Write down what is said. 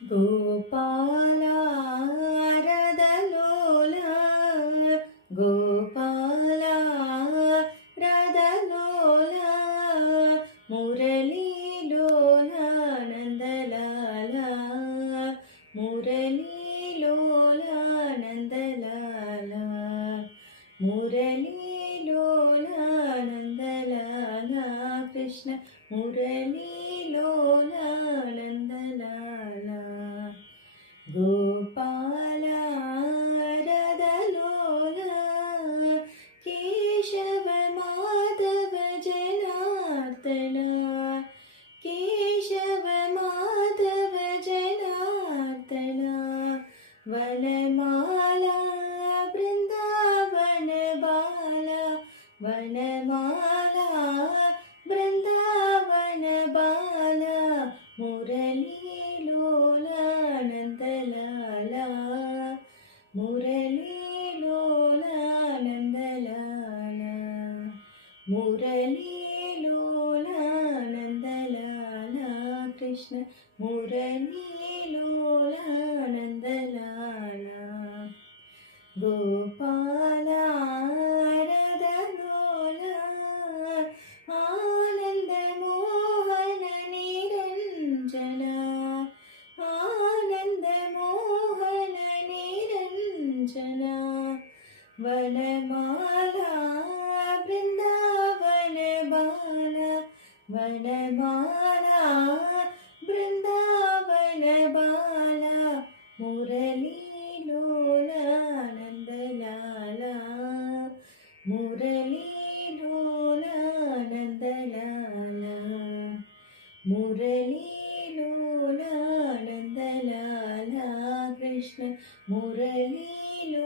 गोपाला रदलोला गोपाला रदलोला मुरलीलोला नन्दलाला मुरलीलोला नन्दलाला मुरलीलोला नन्दलाला कृष्ण मुरलीलोला नन्दलाला गोपाला रदलोला केशव माधव जनार्दना केशव माधव जनार्दना वनमाला बृन्दावन बाला वनमाला बृन्दावन बाला मुरलीलोला नन्दलाला मुरलीलोला नन्दलाला मुरलीलोला नन्दलाला कृष्ण मुरलीलोला नन्दलाला गोपाला रदलोला आनन्द मोहन निरञ्जना आनन्द मोहन निरञ्जना वनमाला बृन्दावन बाला वनमाला बृन्दावन बाला मुरलीलोला नन्दलाला मुरलीलोला नन्दलाला मुरलीलोला नन्दलाला कृष्ण मुरलीलोला